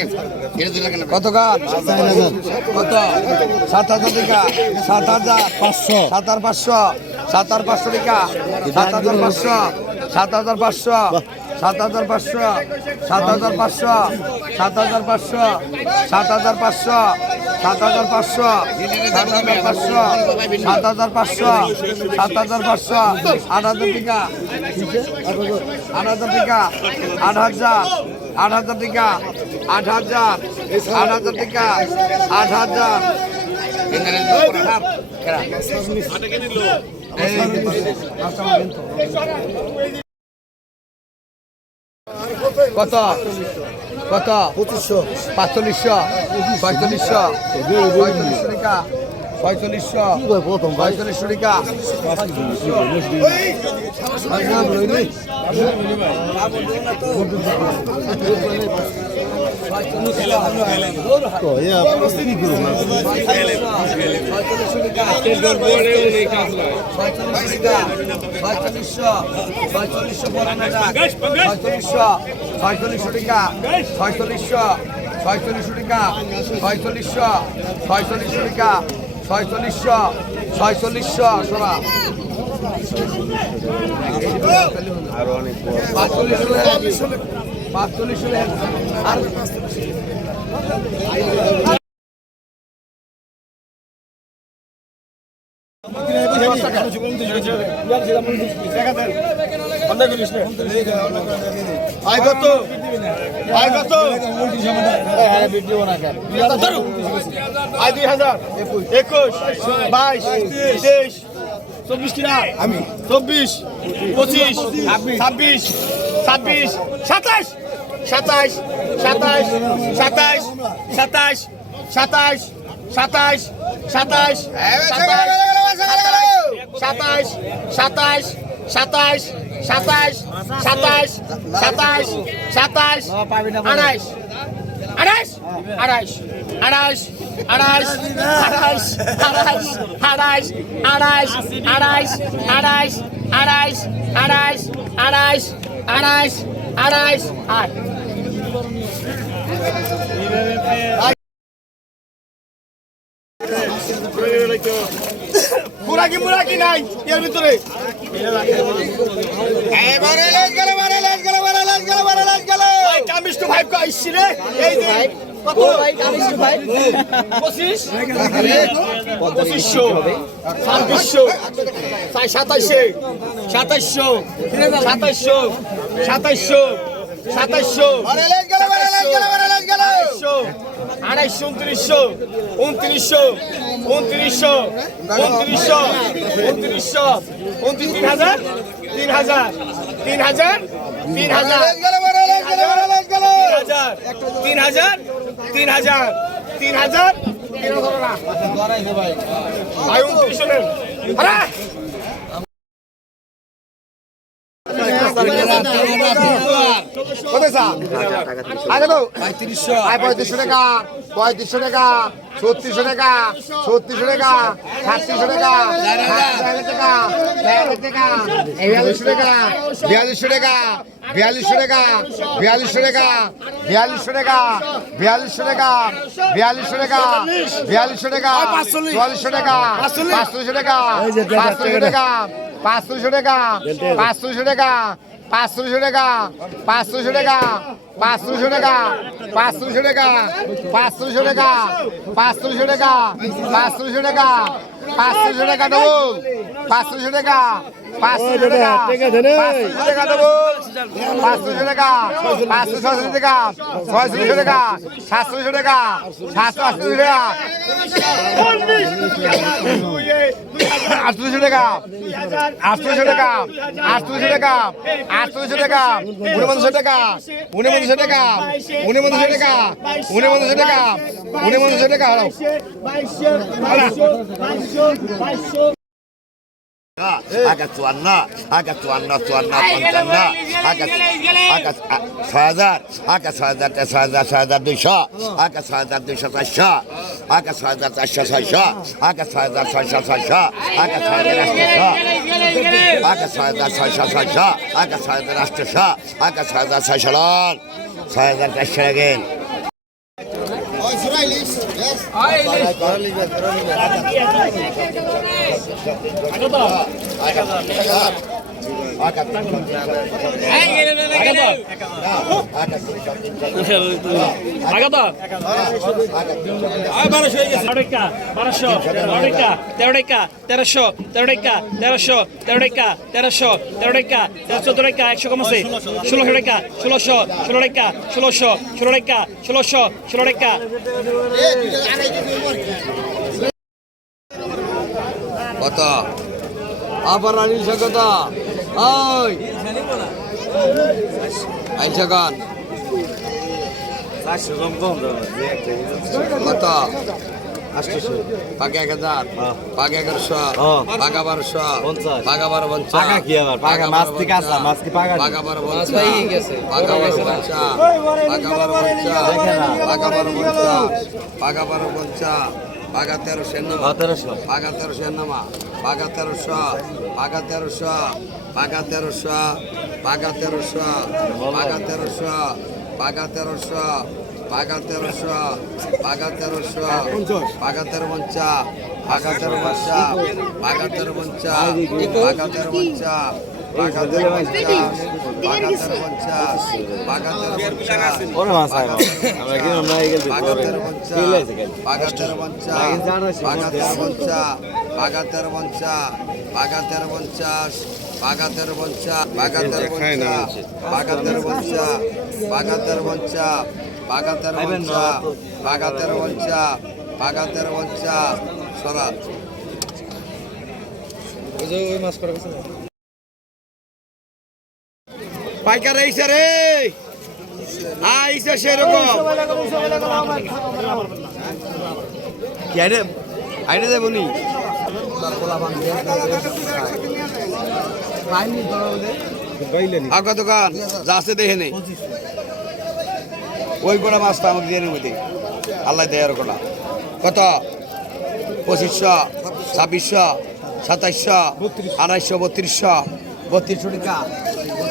গেছে কত কত? সাত হাজার টাকা সাত হাজার পাঁচশো। সাত হাজার পাঁচশো সাত হাজার পাঁচশো টাকা সাত হাজার পাঁচশো সাত হাজার পাঁচশো। সাত হাজার পাঁচশো সাত হাজার পাঁচশো সাত হাজার পাঁচশো সাত হাজার পাঁচশো সাত হাজার পাঁচশো সাত হাজার পাঁচশো সাত হাজার পাঁচশো সাত হাজার পাঁচশো আট হাজার টাকা আট হাজার টাকা আট হাজার আট হাজার টাকা আট হাজার আট হাজার টাকা আট হাজার কত? কত? পঁচিশশো। পাঁচচল্লিশশো পঁয়তাল্লিশশো। পঁয়তাল্লিশশো টাকা। পঁয়তাল্লিশশো। পঁয়তাল্লিশশো টাকা। ছয়চল্লিশশো ছয়চল্লিশশো ছয়চল্লিশশো ছয়চল্লিশশো টাকা ছয়চল্লিশশো ছয়চল্লিশশো টাকা ছয়চল্লিশশো ছয়চল্লিশশো টাকা ছয়চল্লিশশো ছয়চল্লিশশো আসরা পাঁচচল্লিশ আয় কত আয় কত আয় দুই হাজার একুশ বাইশ তেইশ চব্বিশ কিনা আমি চব্বিশ পঁচিশ ছাব্বিশ ছাব্বিশ সাতাশ সাতাশ সাতাশ সাতাশ সাতাশ সাতাশ সাতাশ সাতাশ সাতাশ সাতাশ সাতাশ সাতাশ সাতাশ সাতাশ সাতাশ আড়াইশ আড়াইশ আড়াইশ আড়াইশ আড়াইশ আড়াইশ আড়াইশ আড়াইশ আড়াইশ আড়াইশ আড়াইশ আড়াইশ আড়াইশ আড়াইশ আড়াইশ আয় মুরাকি মুরাকি নাই এর ভিতরে। এবারে লাইট গেল বারে গেল বারে গেল বারে গেল। ভাই কামিস তো ভাই কইছি রে। এই যে কত ভাই কামিস ভাই? 25 2500 2700 2700 2700 2700 2700 বারে গেল বারে গেল বারে আড়াইশো উনত্রিশশো উনত্রিশশো উনত্রিশশো উনত্রিশশো উনত্রিশশো উনত্রিশ তিন হাজার তিন হাজার তিন হাজার তিন হাজার তিন হাজার তিন হাজার তিন হাজার তিন হাজার। ভাই উনত্রিশশো পঁয়ত্রিশশো টাকা পঁয়ত্রিশশো টাকা ছত্রিশশো টাকা ছত্রিশশো টাকা সাতত্রিশশো টাকা সাতত্রিশ টাকা বিয়াল্লিশশো টাকা বিয়াল্লিশশো টাকা বিয়াল্লিশশো টাকা বিয়াল্লিশশো টাকা বিয়াল্লিশশো টাকা বিয়াল্লিশশো টাকা বিয়াল্লিশশো টাকা বিয়াল্লিশশো টাকা চুয়াল্লিশশো টাকা পাঁচশো টাকা পাঁচশো টাকা পাঁচশো টাকা পাঁচশো টাকা পাঁচশো টাকা পাঁচশো টাকা পাঁচশো টাকা পাঁচশো টাকা পাঁচশো টাকা পাঁচশো টাকা পাঁচশো টাকা পাঁচশো টাকা ডবল পাঁচশো টাকা পাঁচশো টাকা পাঁচশো টাকা ডবল পাঁচশো টাকা পাঁচশো ছশো টাকা ছয়শো টাকা সাতশো টাকা সাতশো আটশো টাকা আটশো টাকা। আটশো টাকা। আটশো টাকা। আটশো টাকা। উনপঞ্চাশ টাকা। উনপঞ্চাশ টাকা। উনপঞ্চাশ টাকা। উনপঞ্চাশ টাকা। উনপঞ্চাশ টাকা। হারাও আগে চুয়ান্ন আগে চুয়ান্ন চুয়ান্ন পঞ্চান্ন আগে আগে ছয় হাজার আগে ছয় হাজার ছয় হাজার ছয় হাজার দুইশো আগে ছয় হাজার দুইশো চারশো আগে ছয় হাজার চারশো ছয়শো আগে ছয় হাজার ছয়শো ছয়শো আগে ছয় হাজার আটশো আগে ছয় হাজার ছয়শো ছয়শো আগে ছয় হাজার আটশো আগে ছয় হাজার ছয়শো লন ছয় হাজার চারশো গেল তেরোটা তেরোশো তেরো টাকা তেরোশো তেরো টাকা তেরোশো তেরো টাকা তেরোশো তেরো টাকা একশো কমাছে ষোলোশো টাকা ষোলোশো ষোলো টাকা ষোলোশো ষোলো ষোলোশো ষোলো কত আবার আনিস কত ওই কম কম কত পাকে এক হাজার পাকে এগারোশো হ্যাঁ। পাকা বারোশো। পাকা বারো পঞ্চাশ পাকা কি আবার? পাকা মাছ থেকে আসলা, মাছ কি পাকা? পাকা বারো পঞ্চাশ পাকা বারো পঞ্চাশ পাকা বারো পঞ্চাশ পাকা বারো পঞ্চাশ পাকা বারো পঞ্চাশ পাকা তেরোশো নামা। তেরোশো পাকা তেরোশো নামা। পাকা তেরোশো পাকা তেরোশো পাকা তেরোশো পাকা তেরোশো পাকা তেরোশো পাকা তেরোশো পাকা তেরোশো পাকা তেরোশো পাকা তেরো পঞ্চা পাকা তেরো পঞ্চা পাকা তেরো পঞ্চা পাকা তেরো পঞ্চা বাগাতের পঞ্চা বাগাতের পঞ্চাশ বাগাতের পঞ্চা বাগাতের পঞ্চা বাগাতের পঞ্চা বাগাতের পঞ্চা বাগাতের পঞ্চা বাগাতের পঞ্চা বাগাতের পঞ্চা সরাত ওই মাছ করা পাইকার এইসে রে। আইসে সেরকম। কি আইনে দেবো নি? আগা দোকান যাচ্ছে দেখে নেই ওই গোটা মাছটা আমাকে দিয়ে মধ্যে আল্লাহ দেয়ার গোটা কত? পঁচিশশো ছাব্বিশশো সাতাইশশো আড়াইশো বত্রিশশো। বত্রিশশো টাকা।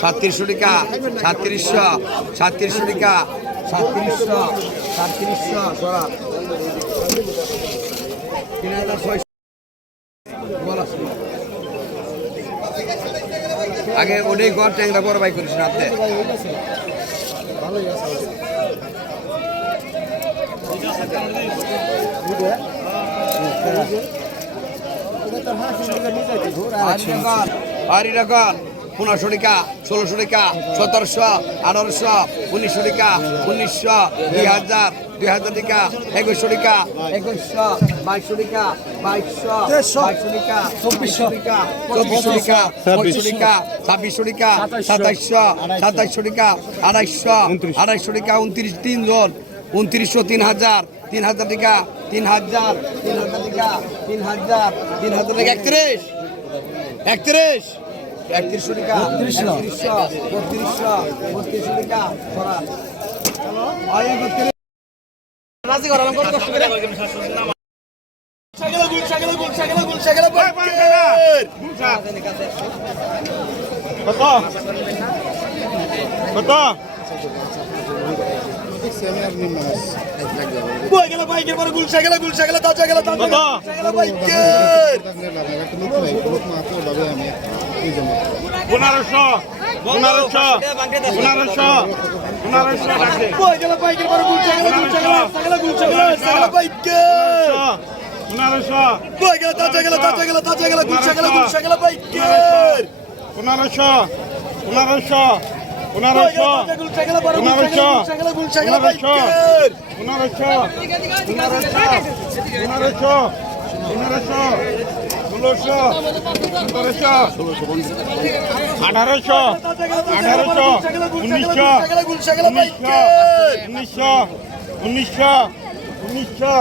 সাতত্রিশশো টাকা সাতত্রিশশো সাতত্রিশশো টাকা সাতত্রিশশো সাতত্রিশশো সরা। তিন হাজার ছয়শো আগে ওটাই ঘর ট্যাংরা বড় বাই করিস না আপনি আরি পনেরোশো টাকা ষোলোশো টাকা সতেরোশো আঠারোশো উনিশশো টাকা উনিশশো দুই হাজার দুই হাজার টাকা একুশশো টাকা একুশশো বাইশশো টাকা বাইশশো বাইশশো টাকা চব্বিশশো টাকা চব্বিশশো টাকা পঁচিশশো টাকা ছাব্বিশশো টাকা সাতাইশশো সাতাইশশো টাকা আড়াইশো আড়াইশো টাকা উনত্রিশ তিনজন উনত্রিশশো তিন হাজার তিন হাজার টাকা তিন হাজার তিন হাজার টাকা তিন হাজার তিন হাজার টাকা একত্রিশ একত্রিশ। একত্রিশশো টাকা বত্রিশশো বত্রিশশো বত্রিশশো টাকা করা কত কত গুলশা গেল পনেরোশো পনেরোশো পনেরোশো পনেরোশো রাখে পনেরোশো পনেরোশো পনেরোশো পনেরোশো পনেরোশো পনেরোশো পনেরোশো পনেরোশো পনেরোশো ষোলোশো সতেরোশো আঠারোশো আঠারোশো উনিশশো উনিশশো উনিশশো উনিশশো উনিশশো